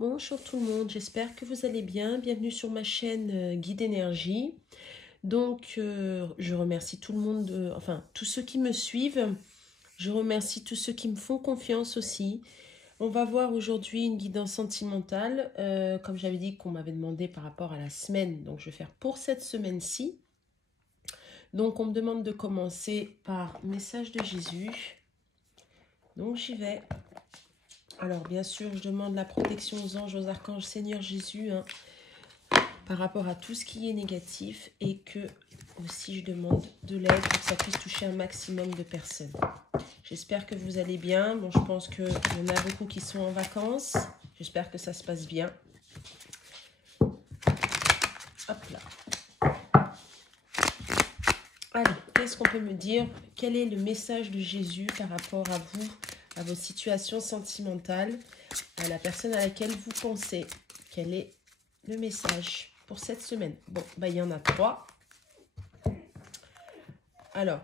Bonjour tout le monde, j'espère que vous allez bien. Bienvenue sur ma chaîne Guide Énergie. Donc, je remercie tout le monde, enfin, tous ceux qui me suivent. Je remercie tous ceux qui me font confiance aussi. On va voir aujourd'hui une guidance sentimentale, comme j'avais dit qu'on m'avait demandé par rapport à la semaine. Donc, je vais faire pour cette semaine-ci. Donc, on me demande de commencer par message de Jésus. Donc, j'y vais. Alors, bien sûr, je demande la protection aux anges, aux archanges, Seigneur Jésus, hein, par rapport à tout ce qui est négatif, et que aussi je demande de l'aide pour que ça puisse toucher un maximum de personnes. J'espère que vous allez bien. Bon, je pense qu'il y en a beaucoup qui sont en vacances. J'espère que ça se passe bien. Hop là. Allez, qu'est-ce qu'on peut me dire? Quel est le message de Jésus par rapport à vous, à vos situations sentimentales, à la personne à laquelle vous pensez? Quel est le message pour cette semaine? Bon, bah, il y en a 3. Alors,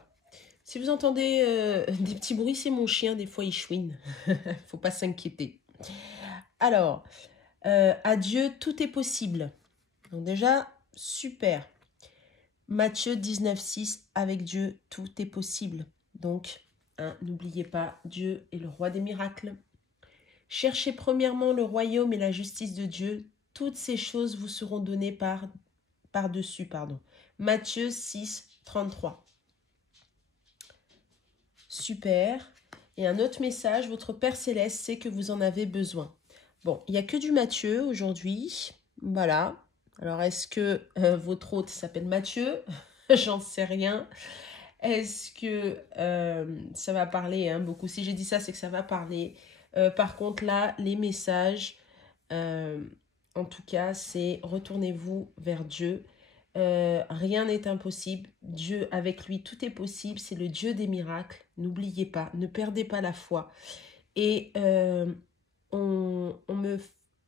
si vous entendez des petits bruits, c'est mon chien, des fois il chouine. Faut pas s'inquiéter. Alors, à Dieu, tout est possible. Donc déjà, super. Matthieu 19,6, avec Dieu, tout est possible. Donc, hein, n'oubliez pas, Dieu est le roi des miracles. Cherchez premièrement le royaume et la justice de Dieu. Toutes ces choses vous seront données par-dessus. Matthieu 6, 33. Super. Et un autre message, votre Père Céleste sait que vous en avez besoin. Bon, il n'y a que du Matthieu aujourd'hui. Voilà. Alors, est-ce que votre hôte s'appelle Matthieu? J'en sais rien. Est-ce que ça va parler beaucoup? Si j'ai dit ça, c'est que ça va parler. Par contre, là, les messages, en tout cas, c'est retournez-vous vers Dieu. Rien n'est impossible. Dieu, avec lui, tout est possible. C'est le Dieu des miracles. N'oubliez pas, ne perdez pas la foi. Et on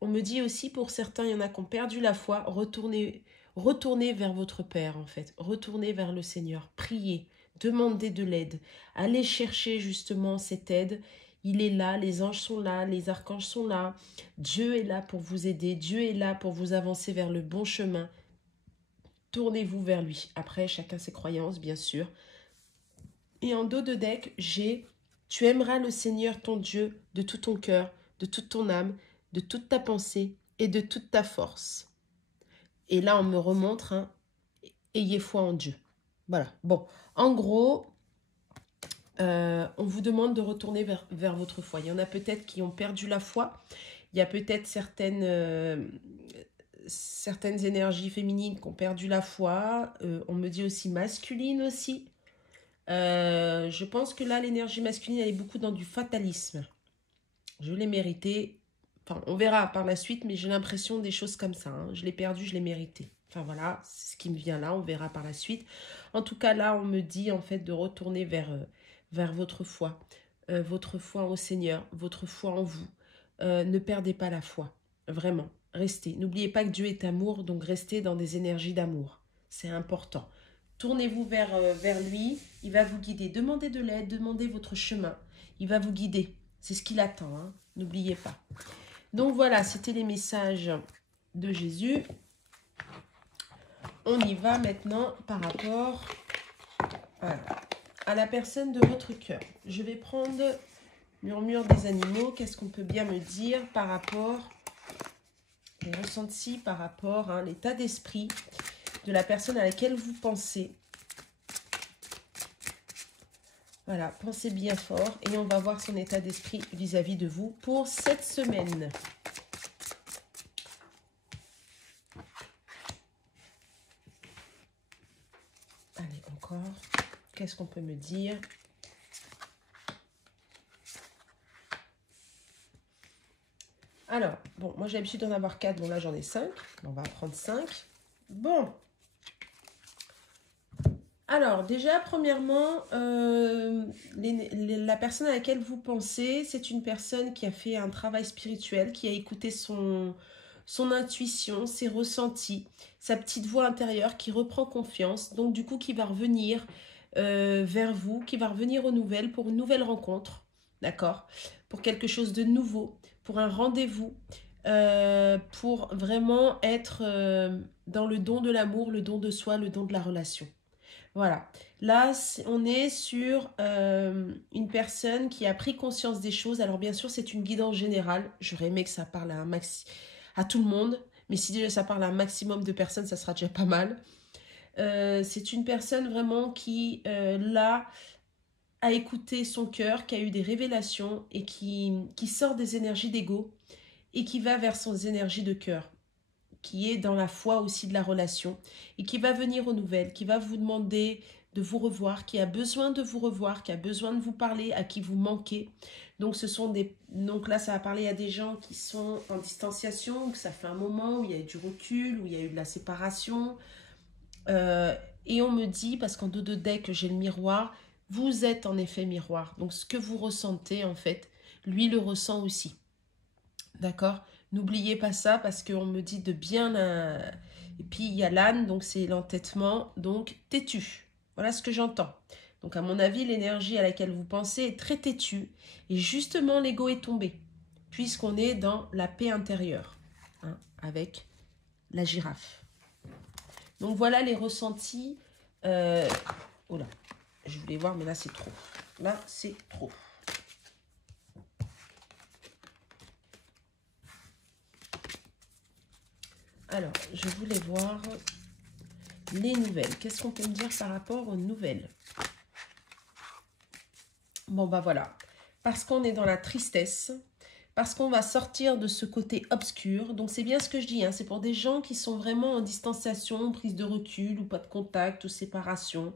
me dit aussi, pour certains, il y en a qui ont perdu la foi, retournez vers votre Père, en fait. Retournez vers le Seigneur. Priez, demandez de l'aide. Allez chercher justement cette aide. Il est là, les anges sont là, les archanges sont là. Dieu est là pour vous aider. Dieu est là pour vous avancer vers le bon chemin. Tournez-vous vers lui. Après, chacun ses croyances, bien sûr. Et en dos de deck, j'ai « Tu aimeras le Seigneur ton Dieu de tout ton cœur, de toute ton âme, de toute ta pensée et de toute ta force. » Et là, on me remontre « Ayez foi en Dieu. » Voilà. Bon, en gros, on vous demande de retourner vers votre foi. Il y en a peut-être qui ont perdu la foi. Il y a peut-être certaines énergies féminines qui ont perdu la foi. On me dit aussi masculine aussi. Je pense que là, l'énergie masculine, elle est beaucoup dans du fatalisme. Je l'ai mérité. Enfin, on verra par la suite, mais j'ai l'impression des choses comme ça. Je l'ai perdu, je l'ai mérité. Enfin voilà, c'est ce qui me vient là, on verra par la suite. En tout cas, là, on me dit en fait de retourner vers votre foi au Seigneur, votre foi en vous. Ne perdez pas la foi, vraiment, restez. N'oubliez pas que Dieu est amour, donc restez dans des énergies d'amour. C'est important. Tournez-vous vers lui, il va vous guider. Demandez de l'aide, demandez votre chemin. Il va vous guider. C'est ce qu'il attend, n'oubliez pas. Donc voilà, c'était les messages de Jésus. On y va maintenant par rapport à la personne de votre cœur. Je vais prendre murmure des animaux. Qu'est-ce qu'on peut bien me dire par rapport, les ressentis par rapport à l'état d'esprit de la personne à laquelle vous pensez. Voilà, pensez bien fort et on va voir son état d'esprit vis-à-vis de vous pour cette semaine. Allez, encore. Qu'est-ce qu'on peut me dire? Alors, bon, moi j'ai l'habitude d'en avoir 4. Bon, là j'en ai 5. On va prendre 5. Bon. Alors, déjà, premièrement, la personne à laquelle vous pensez, c'est une personne qui a fait un travail spirituel, qui a écouté son intuition, ses ressentis, sa petite voix intérieure, qui reprend confiance, donc du coup qui va revenir vers vous, qui va revenir aux nouvelles pour une nouvelle rencontre, d'accord? Pour quelque chose de nouveau, pour un rendez-vous. pour vraiment être dans le don de l'amour, le don de soi, le don de la relation. Voilà. Là, on est sur une personne qui a pris conscience des choses. Alors bien sûr, c'est une guidance générale. J'aurais aimé que ça parle à tout le monde. Mais si déjà ça parle à un maximum de personnes, ça sera déjà pas mal. C'est une personne vraiment qui, là, a écouté son cœur, qui a eu des révélations et qui sort des énergies d'ego et qui va vers ses énergies de cœur, qui est dans la foi aussi de la relation et qui va venir aux nouvelles, qui va vous demander de vous revoir, qui a besoin de vous revoir, qui a besoin de vous parler, à qui vous manquez. Donc donc là ça va parler à des gens qui sont en distanciation, que ça fait un moment où il y a eu du recul, où il y a eu de la séparation. Et on me dit, parce qu'en dos de deck j'ai le miroir, vous êtes en effet miroir. Donc ce que vous ressentez en fait, lui le ressent aussi. D'accord? N'oubliez pas ça parce qu'on me dit de bien... Et puis il y a l'âne, donc c'est l'entêtement, donc têtu. Voilà ce que j'entends. Donc à mon avis, l'énergie à laquelle vous pensez est très têtue. Et justement, l'ego est tombé. Puisqu'on est dans la paix intérieure. Hein, avec la girafe. Donc voilà les ressentis. Oh là, je voulais voir, mais là c'est trop. Là c'est trop. Alors, je voulais voir les nouvelles. Qu'est-ce qu'on peut me dire par rapport aux nouvelles? Bon, bah voilà. Parce qu'on est dans la tristesse, parce qu'on va sortir de ce côté obscur. Donc, c'est bien ce que je dis. Hein, c'est pour des gens qui sont vraiment en distanciation, prise de recul, ou pas de contact, ou séparation.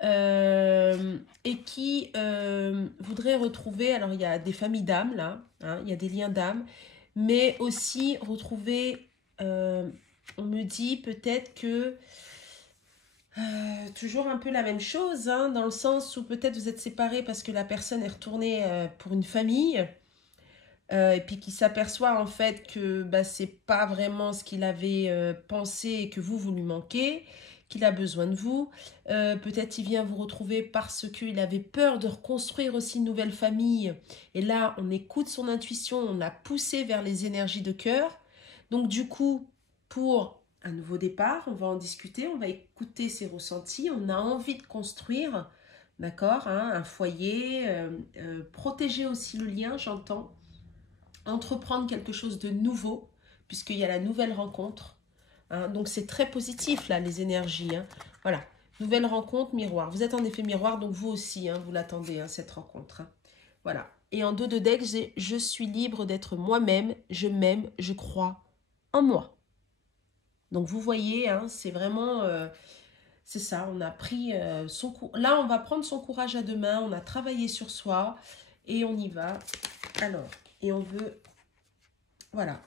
Et qui voudraient retrouver... Alors, il y a des familles d'âmes, là. Hein, il y a des liens d'âme. Mais aussi retrouver... on me dit peut-être que toujours un peu la même chose, hein, dans le sens où peut-être vous êtes séparés parce que la personne est retournée pour une famille et puis qui s'aperçoit en fait que bah, c'est pas vraiment ce qu'il avait pensé et que vous lui manquez, qu'il a besoin de vous. Peut-être il vient vous retrouver parce qu'il avait peur de reconstruire aussi une nouvelle famille. Et là, on écoute son intuition, on l'a poussé vers les énergies de cœur. Donc du coup, pour un nouveau départ, on va en discuter, on va écouter ses ressentis, on a envie de construire, d'accord, hein, un foyer, protéger aussi le lien, j'entends, entreprendre quelque chose de nouveau, puisqu'il y a la nouvelle rencontre, hein, donc c'est très positif là, les énergies, hein, voilà, nouvelle rencontre, miroir, vous êtes en effet miroir, donc vous aussi, hein, vous l'attendez, hein, cette rencontre, hein. Voilà, et en dos de deck, j'ai « Je suis libre d'être moi-même, je m'aime, je crois en moi ». Donc vous voyez, hein, c'est vraiment, c'est ça, on a pris son courage. Là, on va prendre son courage à deux mains, on a travaillé sur soi et on y va. Alors, et on veut, voilà.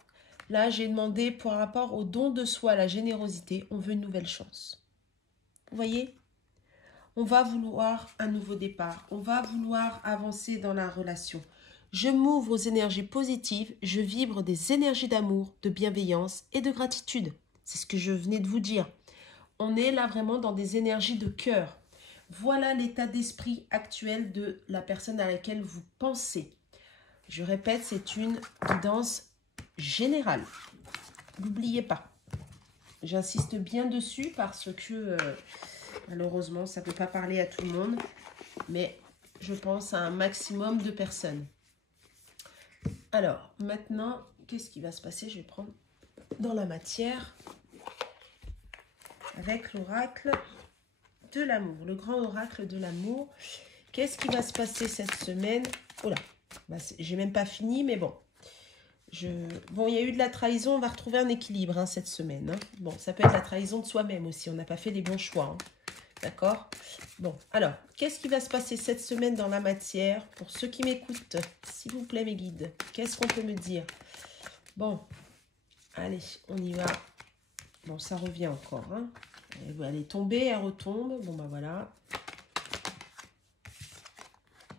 Là, j'ai demandé par rapport au don de soi, la générosité, on veut une nouvelle chance. Vous voyez? On va vouloir un nouveau départ, on va vouloir avancer dans la relation. Je m'ouvre aux énergies positives, je vibre des énergies d'amour, de bienveillance et de gratitude. C'est ce que je venais de vous dire. On est là vraiment dans des énergies de cœur. Voilà l'état d'esprit actuel de la personne à laquelle vous pensez. Je répète, c'est une guidance générale. N'oubliez pas. J'insiste bien dessus parce que malheureusement, ça ne peut pas parler à tout le monde. Mais je pense à un maximum de personnes. Alors, maintenant, qu'est-ce qui va se passer? Je vais prendre dans la matière avec l'oracle de l'amour, le grand oracle de l'amour. Qu'est-ce qui va se passer cette semaine? Oh là, bah, j'ai même pas fini, mais bon. Bon, il y a eu de la trahison, on va retrouver un équilibre hein, cette semaine. Hein. Bon, ça peut être la trahison de soi-même aussi, on n'a pas fait les bons choix. Hein. D'accord? Bon, alors, qu'est-ce qui va se passer cette semaine dans la matière? Pour ceux qui m'écoutent, s'il vous plaît mes guides, qu'est-ce qu'on peut me dire? Bon, allez, on y va. Bon, ça revient encore. Hein. Elle est tombée, elle retombe. Bon, bah voilà.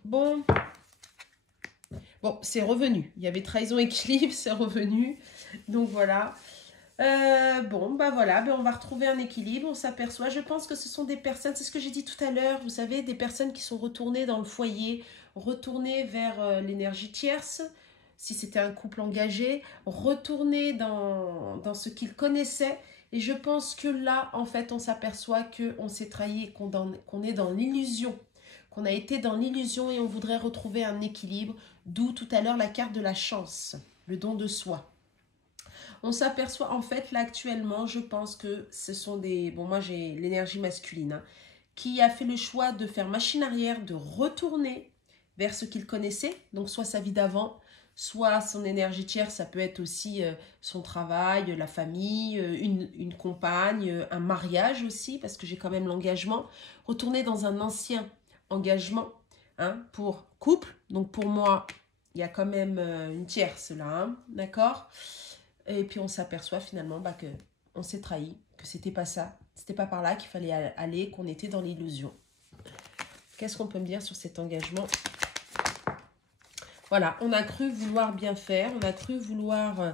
Bon. Bon, c'est revenu. Il y avait trahison, équilibre, c'est revenu. Donc voilà. Bon, bah voilà, on va retrouver un équilibre, on s'aperçoit. Je pense que ce sont des personnes, c'est ce que j'ai dit tout à l'heure, vous savez, des personnes qui sont retournées dans le foyer, retournées vers l'énergie tierce. si c'était un couple engagé, retourner dans ce qu'il connaissait. Et je pense que là, en fait, on s'aperçoit qu'on s'est trahi et qu'on est dans l'illusion. Qu'on a été dans l'illusion et on voudrait retrouver un équilibre. D'où tout à l'heure la carte de la chance, le don de soi. On s'aperçoit en fait là actuellement, je pense que ce sont des... Bon, moi j'ai l'énergie masculine, hein, qui a fait le choix de faire machine arrière, de retourner vers ce qu'il connaissait. Donc soit sa vie d'avant, soit son énergie tiers, ça peut être aussi son travail, la famille, une compagne, un mariage aussi, parce que j'ai quand même l'engagement. Retourner dans un ancien engagement, hein, pour couple. Donc pour moi, il y a quand même une tierce là, hein, d'accord? Et puis on s'aperçoit finalement que on s'est trahi, que c'était pas ça, c'était pas par là qu'il fallait aller, qu'on était dans l'illusion. Qu'est-ce qu'on peut me dire sur cet engagement? Voilà, on a cru vouloir bien faire, on a cru vouloir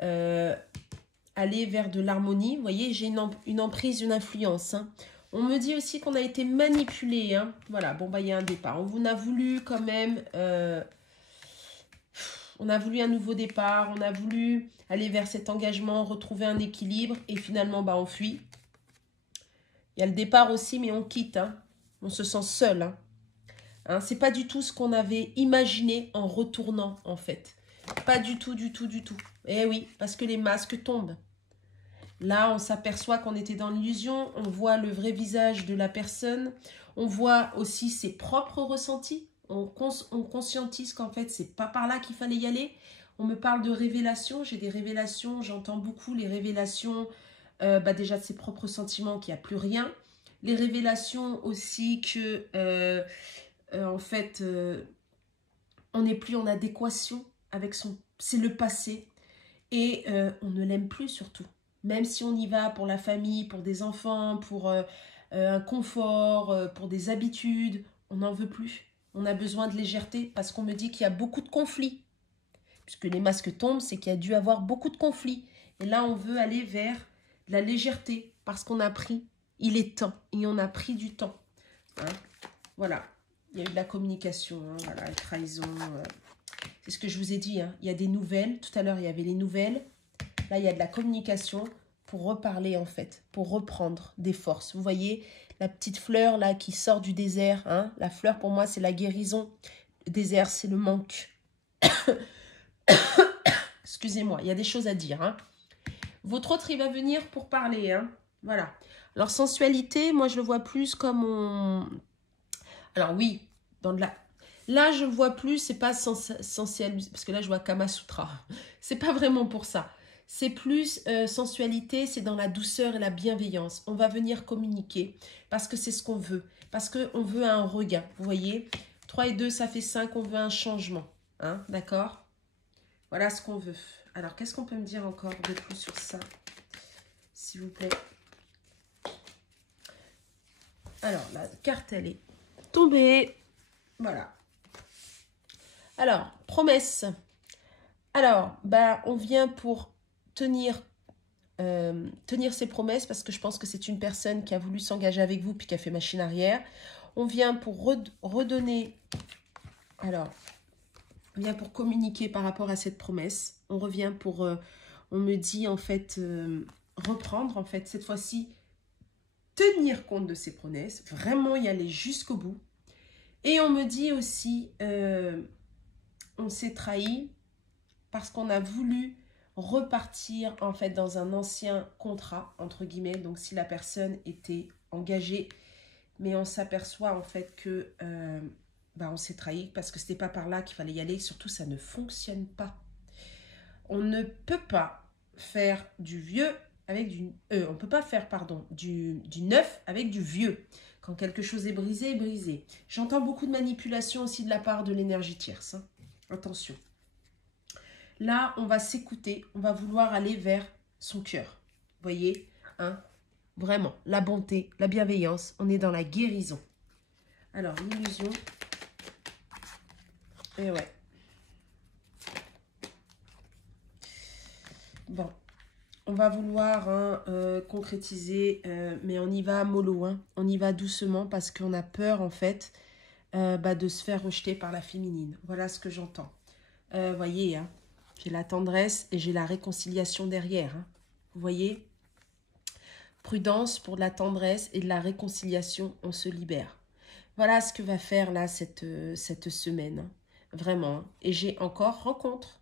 aller vers de l'harmonie. Vous voyez, j'ai une emprise, une influence, hein. On me dit aussi qu'on a été manipulé, hein. Voilà, bon, il y a un départ. On a voulu quand même... on a voulu un nouveau départ, on a voulu aller vers cet engagement, retrouver un équilibre, et finalement, on fuit. Il y a le départ aussi, mais on quitte, hein. On se sent seul, hein. Hein, c'est pas du tout ce qu'on avait imaginé en retournant, en fait. Pas du tout, du tout, du tout. Eh oui, parce que les masques tombent. Là, on s'aperçoit qu'on était dans l'illusion, on voit le vrai visage de la personne, on voit aussi ses propres ressentis, on conscientise qu'en fait, c'est pas par là qu'il fallait y aller. On me parle de révélations, j'ai des révélations, j'entends beaucoup les révélations déjà de ses propres sentiments, qu'il n'y a plus rien. Les révélations aussi que, en fait, on n'est plus en adéquation avec son... C'est le passé et on ne l'aime plus surtout. Même si on y va pour la famille, pour des enfants, pour un confort, pour des habitudes, on n'en veut plus. On a besoin de légèreté parce qu'on me dit qu'il y a beaucoup de conflits. Puisque les masques tombent, c'est qu'il y a dû avoir beaucoup de conflits. Et là, on veut aller vers la légèreté parce qu'on a pris, il est temps, et on a pris du temps. Hein, voilà, il y a eu de la communication, hein, voilà, trahison. C'est ce que je vous ai dit, hein. Il y a des nouvelles. Tout à l'heure, il y avait les nouvelles. Là, il y a de la communication pour reparler, en fait, pour reprendre des forces. Vous voyez, la petite fleur, là, qui sort du désert. Hein, la fleur, pour moi, c'est la guérison. Le désert, c'est le manque. Excusez-moi, il y a des choses à dire. Hein. Votre autre, il va venir pour parler. Hein. Voilà. Alors, sensualité, moi, je le vois plus comme on... Alors, oui, dans de la... Là, je le vois plus, c'est pas sensuel, parce que là, je vois Kama Sutra. C'est pas vraiment pour ça. C'est plus sensualité, c'est dans la douceur et la bienveillance. On va venir communiquer parce que c'est ce qu'on veut. Parce qu'on veut un regain. Vous voyez, 3 et 2, ça fait 5, on veut un changement. Hein, d'accord? Voilà ce qu'on veut. Alors, qu'est-ce qu'on peut me dire encore de plus sur ça? S'il vous plaît. Alors, la carte, elle est tombée. Voilà. Alors, promesse. Alors, on vient pour tenir ses promesses parce que je pense que c'est une personne qui a voulu s'engager avec vous puis qui a fait machine arrière. On vient pour redonner... Alors, on vient pour communiquer par rapport à cette promesse. On revient pour... on me dit, en fait, reprendre, en fait, cette fois-ci, tenir compte de ces promesses. Vraiment y aller jusqu'au bout. Et on me dit aussi, on s'est trahi parce qu'on a voulu repartir en fait dans un ancien contrat, entre guillemets, donc si la personne était engagée, mais on s'aperçoit en fait que on s'est trahi parce que c'était pas par là qu'il fallait y aller, surtout ça ne fonctionne pas. On ne peut pas faire du vieux avec du... on peut pas faire, pardon, du neuf avec du vieux. Quand quelque chose est brisé, est brisé. J'entends beaucoup de manipulation aussi de la part de l'énergie tierce. Hein. Attention. Là, on va s'écouter, on va vouloir aller vers son cœur. Vous voyez, hein? Vraiment, la bonté, la bienveillance, on est dans la guérison. Alors, l'illusion. Et ouais. Bon, on va vouloir concrétiser, mais on y va mollo, hein? On y va doucement parce qu'on a peur, en fait, de se faire rejeter par la féminine. Voilà ce que j'entends. Voyez, hein, j'ai la tendresse et j'ai la réconciliation derrière. Hein. Vous voyez, prudence pour de la tendresse et de la réconciliation, on se libère. Voilà ce que va faire là cette semaine. Hein. Vraiment. Hein. Et j'ai encore rencontre.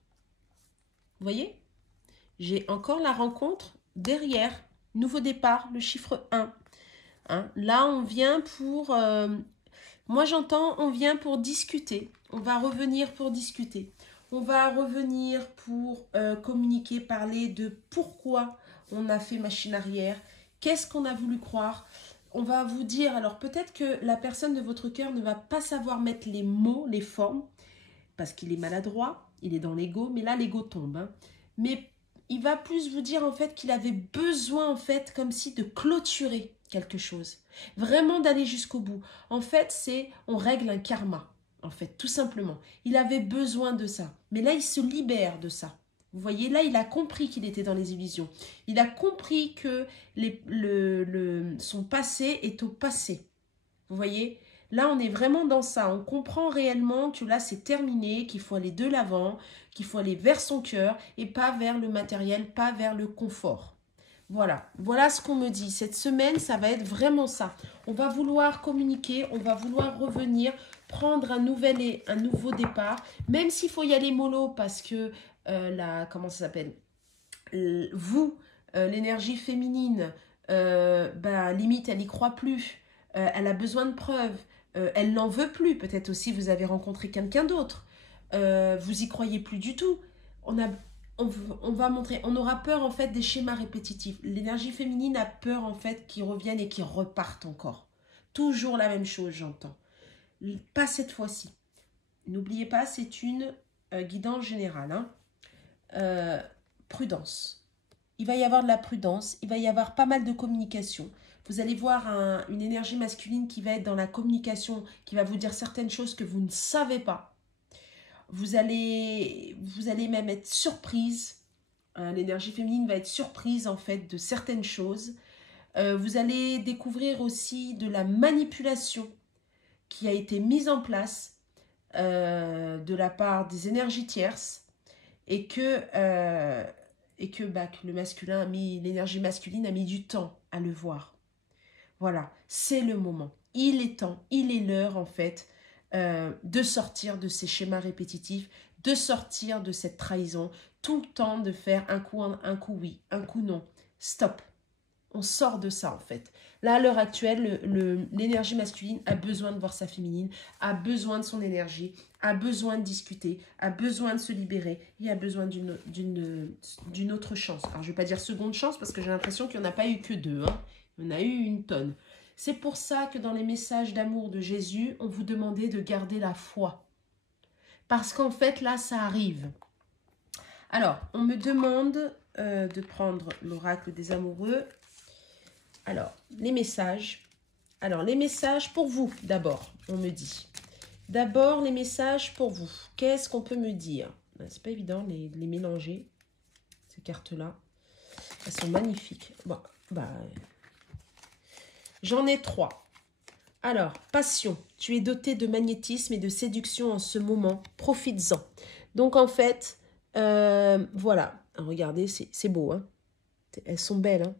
Vous voyez, j'ai encore la rencontre derrière. Nouveau départ, le chiffre 1. Hein. Là, on vient pour... moi, j'entends, on vient pour discuter. On va revenir pour discuter. On va revenir pour communiquer, parler de pourquoi on a fait machine arrière. Qu'est-ce qu'on a voulu croire? On va vous dire, alors peut-être que la personne de votre cœur ne va pas savoir mettre les mots, les formes, parce qu'il est maladroit, il est dans l'ego, mais là, l'ego tombe. Hein. Mais il va plus vous dire en fait qu'il avait besoin en fait comme si de clôturer quelque chose. Vraiment d'aller jusqu'au bout. En fait, c'est on règle un karma. En fait, tout simplement. Il avait besoin de ça. Mais là, il se libère de ça. Vous voyez, là, il a compris qu'il était dans les illusions. Il a compris que son passé est au passé. Vous voyez, là, on est vraiment dans ça. On comprend réellement que là, c'est terminé, qu'il faut aller de l'avant, qu'il faut aller vers son cœur et pas vers le matériel, pas vers le confort. Voilà, voilà ce qu'on me dit. Cette semaine, ça va être vraiment ça. On va vouloir communiquer, on va vouloir revenir, prendre un nouveau départ, même s'il faut y aller mollo parce que comment ça s'appelle? Vous, l'énergie féminine, limite, elle n'y croit plus. Elle a besoin de preuves. Elle n'en veut plus. Peut-être aussi vous avez rencontré quelqu'un d'autre. Vous y croyez plus du tout. On va montrer, on aura peur en fait des schémas répétitifs. L'énergie féminine a peur en fait qu'ils reviennent et qu'ils repartent encore. Toujours la même chose, j'entends. Pas cette fois-ci. N'oubliez pas, c'est une guidance générale. Hein. Prudence. Il va y avoir de la prudence, il va y avoir pas mal de communication. Vous allez voir une énergie masculine qui va être dans la communication, qui va vous dire certaines choses que vous ne savez pas. Vous allez même être surprise. L'énergie féminine va être surprise en fait de certaines choses. Vous allez découvrir aussi de la manipulation qui a été mise en place de la part des énergies tierces et que le masculin a mis, l'énergie masculine a mis du temps à le voir. Voilà, c'est le moment. Il est temps, il est l'heure en fait de sortir de ces schémas répétitifs, de sortir de cette trahison, tout le temps de faire un coup oui, un coup non. Stop. On sort de ça en fait. Là, à l'heure actuelle, l'énergie masculine a besoin de voir sa féminine, a besoin de son énergie, a besoin de discuter, a besoin de se libérer et a besoin d'une autre chance. Alors, je ne vais pas dire seconde chance parce que j'ai l'impression qu'il n'y en a pas eu que deux. Hein. Il y en a eu une tonne. C'est pour ça que dans les messages d'amour de Jésus, on vous demandait de garder la foi. Parce qu'en fait, là, ça arrive. Alors, on me demande de prendre l'oracle des amoureux. Alors, les messages. Alors, les messages pour vous, d'abord, on me dit. D'abord, les messages pour vous. Qu'est-ce qu'on peut me dire? C'est pas évident de les mélanger, ces cartes-là. Elles sont magnifiques. Bon, j'en ai 3. Alors, passion. Tu es doté de magnétisme et de séduction en ce moment. Profites-en. Donc, en fait, voilà. Regardez, c'est beau. Hein. Elles sont belles, hein.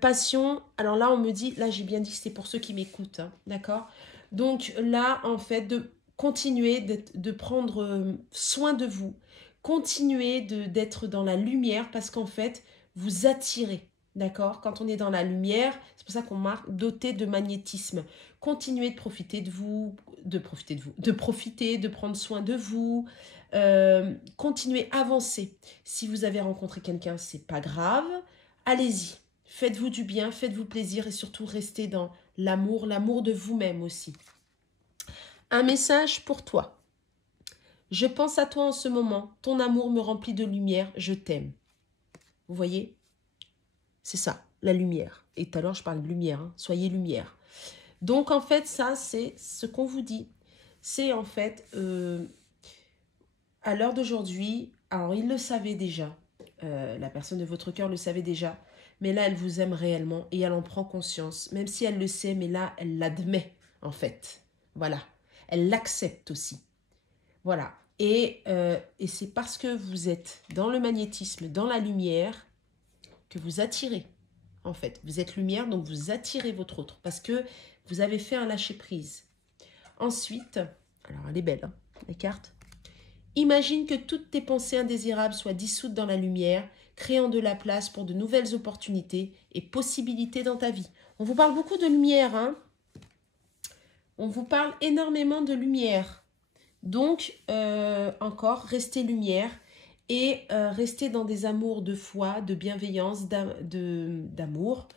Passion, alors là on me dit, là j'ai bien dit c'est pour ceux qui m'écoutent, hein, d'accord? Donc là en fait de continuer de prendre soin de vous, continuer d'être dans la lumière parce qu'en fait vous attirez, d'accord? Quand on est dans la lumière, c'est pour ça qu'on marque doté de magnétisme. Continuez de profiter de vous, de profiter, de prendre soin de vous, continuez, avancez. Si vous avez rencontré quelqu'un, c'est pas grave, allez-y. Faites-vous du bien, faites-vous plaisir et surtout restez dans l'amour de vous-même aussi. Un message pour toi. Je pense à toi en ce moment, ton amour me remplit de lumière, je t'aime. Vous voyez? C'est ça, la lumière. Et tout à l'heure, je parle de lumière, hein. Soyez lumière. Donc en fait, ça, c'est ce qu'on vous dit. C'est en fait, à l'heure d'aujourd'hui, alors il le savait déjà, la personne de votre cœur le savait déjà, mais là, elle vous aime réellement et elle en prend conscience. Même si elle le sait, mais là, elle l'admet, en fait. Voilà. Elle l'accepte aussi. Voilà. Et c'est parce que vous êtes dans le magnétisme, dans la lumière, que vous attirez. En fait, vous êtes lumière, donc vous attirez votre autre. Parce que vous avez fait un lâcher-prise. Ensuite, alors elle est belle, hein, la carte. Imagine que toutes tes pensées indésirables soient dissoutes dans la lumière, créant de la place pour de nouvelles opportunités et possibilités dans ta vie. On vous parle beaucoup de lumière, hein. On vous parle énormément de lumière. Donc, encore, restez lumière et restez dans des amours de foi, de bienveillance, d'amour,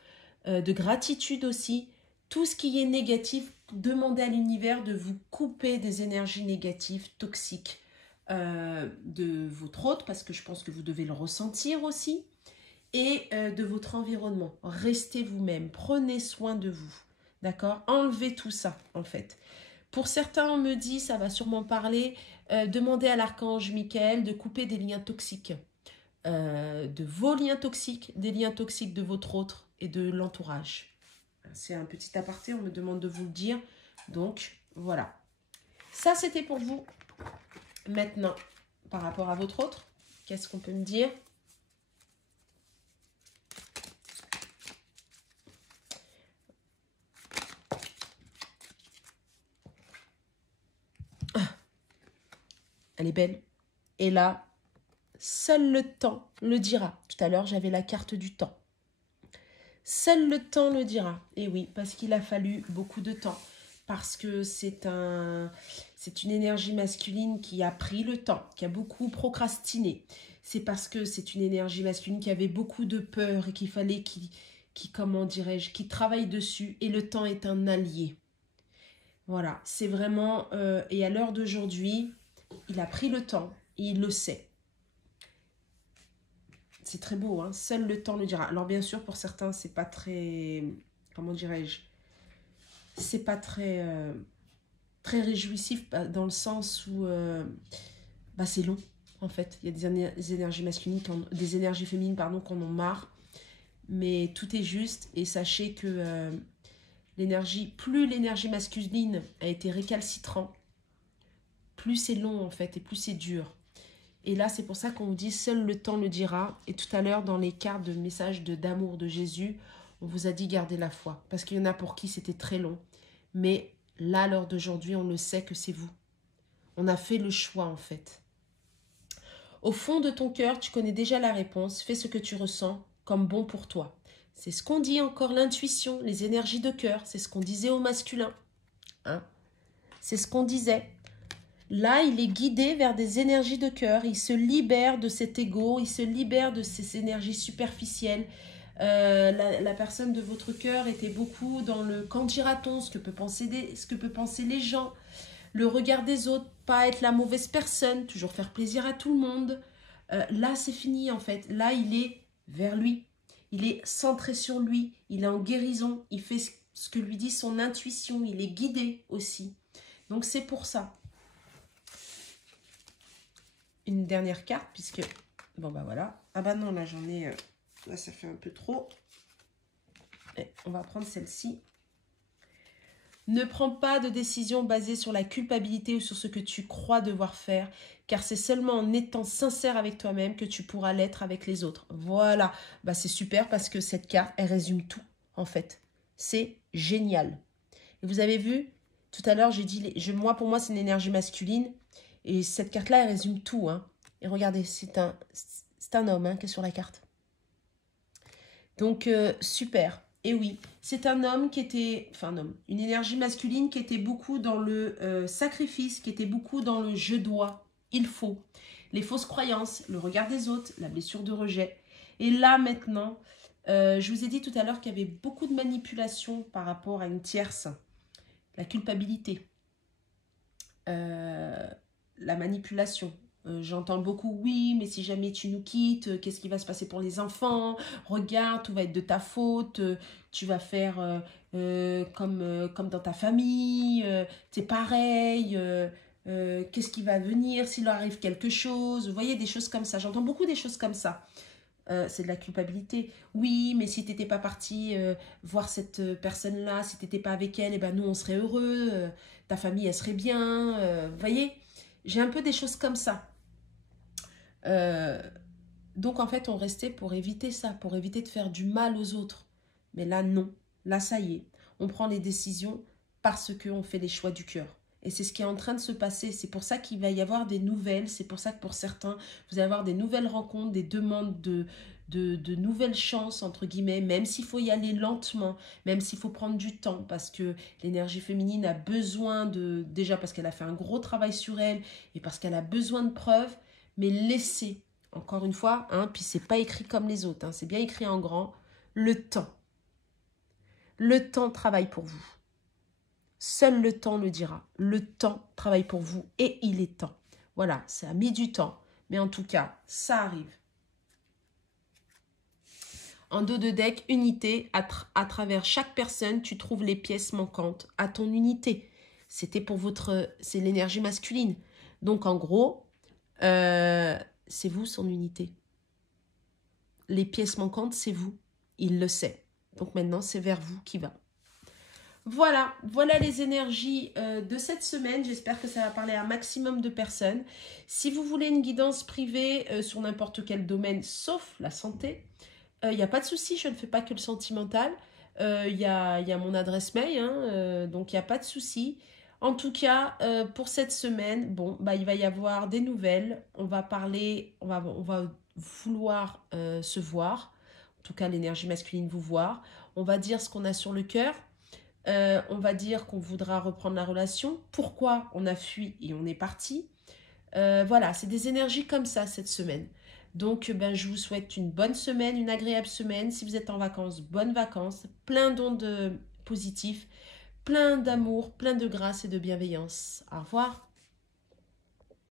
de gratitude aussi. Tout ce qui est négatif, demandez à l'univers de vous couper des énergies négatives, toxiques de votre hôte, parce que je pense que vous devez le ressentir aussi, et de votre environnement. Restez vous-même, prenez soin de vous, d'accord? Enlevez tout ça, en fait. Pour certains, on me dit, ça va sûrement parler, demandez à l'archange Michael de couper des liens toxiques, de vos liens toxiques, des liens toxiques de votre autre et de l'entourage. C'est un petit aparté, on me demande de vous le dire. Donc, voilà. Ça, c'était pour vous. Maintenant, par rapport à votre autre, qu'est-ce qu'on peut me dire? Elle est belle. Et là, seul le temps le dira. Tout à l'heure, j'avais la carte du temps. Seul le temps le dira. Et oui, parce qu'il a fallu beaucoup de temps. Parce que c'est une énergie masculine qui a pris le temps, qui a beaucoup procrastiné. C'est parce que c'est une énergie masculine qui avait beaucoup de peur et qu'il fallait comment dirais-je, qu'il travaille dessus. Et le temps est un allié. Voilà, c'est vraiment... et à l'heure d'aujourd'hui, il a pris le temps et il le sait. C'est très beau, hein. Seul le temps le dira. Alors bien sûr, pour certains, c'est pas très... Comment dirais-je? C'est pas très... très réjouissif dans le sens où c'est long, en fait. Il y a des énergies masculines, des énergies féminines, pardon, qu'on en marre. Mais tout est juste et sachez que plus l'énergie masculine a été récalcitrant, plus c'est long, en fait, et plus c'est dur. Et là, c'est pour ça qu'on vous dit, seul le temps le dira. Et tout à l'heure, dans les cartes de messages d'amour de Jésus, on vous a dit gardez la foi. Parce qu'il y en a pour qui c'était très long. Mais là, à l'heure d'aujourd'hui, on le sait que c'est vous. On a fait le choix, en fait. Au fond de ton cœur, tu connais déjà la réponse. Fais ce que tu ressens comme bon pour toi. C'est ce qu'on dit encore, l'intuition, les énergies de cœur. C'est ce qu'on disait au masculin. Hein? C'est ce qu'on disait. Là, il est guidé vers des énergies de cœur. Il se libère de cet ego. Il se libère de ces énergies superficielles. La personne de votre cœur était beaucoup dans le qu'en dira-t-on, ce que peuvent penser les gens, le regard des autres, pas être la mauvaise personne, toujours faire plaisir à tout le monde. Là, c'est fini en fait. Là, il est vers lui. Il est centré sur lui. Il est en guérison. Il fait ce que lui dit son intuition. Il est guidé aussi. Donc, c'est pour ça. Une dernière carte, puisque... Bon, bah voilà. Ah bah non, là, j'en ai... Là, ça fait un peu trop. Et on va prendre celle-ci. Ne prends pas de décision basée sur la culpabilité ou sur ce que tu crois devoir faire, car c'est seulement en étant sincère avec toi-même que tu pourras l'être avec les autres. Voilà. Bah, c'est super parce que cette carte, elle résume tout, en fait. C'est génial. Et vous avez vu, tout à l'heure, j'ai dit... pour moi, c'est une énergie masculine. Et cette carte-là, elle résume tout. Hein. Et regardez, c'est un homme hein, qui est sur la carte. Donc, super. Et oui, c'est un homme qui était... Enfin, un homme. Une énergie masculine qui était beaucoup dans le sacrifice, qui était beaucoup dans le « je dois »,« il faut ». Les fausses croyances, le regard des autres, la blessure de rejet. Et là, maintenant, je vous ai dit tout à l'heure qu'il y avait beaucoup de manipulation par rapport à une tierce. La culpabilité. La manipulation. J'entends beaucoup, oui, mais si jamais tu nous quittes, qu'est-ce qui va se passer pour les enfants? Regarde, tout va être de ta faute, tu vas faire comme dans ta famille, c'est pareil, qu'est-ce qui va venir s'il leur arrive quelque chose? Vous voyez, des choses comme ça. J'entends beaucoup des choses comme ça. C'est de la culpabilité. Oui, mais si tu n'étais pas parti voir cette personne-là, si tu n'étais pas avec elle, eh ben nous, on serait heureux, ta famille, elle serait bien, vous voyez? J'ai un peu des choses comme ça. Donc en fait, on restait pour éviter ça, pour éviter de faire du mal aux autres. Mais là, non. Là, ça y est. On prend les décisions parce qu'on fait les choix du cœur. Et c'est ce qui est en train de se passer. C'est pour ça qu'il va y avoir des nouvelles. C'est pour ça que pour certains, vous allez avoir des nouvelles rencontres, des demandes de nouvelles chances, entre guillemets, même s'il faut y aller lentement, même s'il faut prendre du temps, parce que l'énergie féminine a besoin de... Déjà parce qu'elle a fait un gros travail sur elle et parce qu'elle a besoin de preuves, mais laissez, encore une fois, hein, puis c'est pas écrit comme les autres, hein, c'est bien écrit en grand, le temps. Le temps travaille pour vous. Seul le temps le dira. Le temps travaille pour vous et il est temps. Voilà, ça a mis du temps, mais en tout cas, ça arrive. En dos de deck, unité, à travers chaque personne, tu trouves les pièces manquantes à ton unité. C'était pour votre... C'est l'énergie masculine. Donc en gros, c'est vous son unité. Les pièces manquantes, c'est vous. Il le sait. Donc maintenant, c'est vers vous qui va. Voilà, voilà les énergies de cette semaine. J'espère que ça va parler à un maximum de personnes. Si vous voulez une guidance privée sur n'importe quel domaine, sauf la santé, il n'y a pas de souci, je ne fais pas que le sentimental. Il y a mon adresse mail, hein, donc il n'y a pas de souci. En tout cas, pour cette semaine, bon, bah, il va y avoir des nouvelles. On va parler, on va vouloir se voir. En tout cas, l'énergie masculine vous voir. On va dire ce qu'on a sur le cœur. On va dire qu'on voudra reprendre la relation. Pourquoi on a fui et on est parti. Voilà, c'est des énergies comme ça cette semaine. Donc, ben, je vous souhaite une bonne semaine, une agréable semaine. Si vous êtes en vacances, bonnes vacances. Plein d'ondes positifs, plein d'amour, plein de grâce et de bienveillance. Au revoir.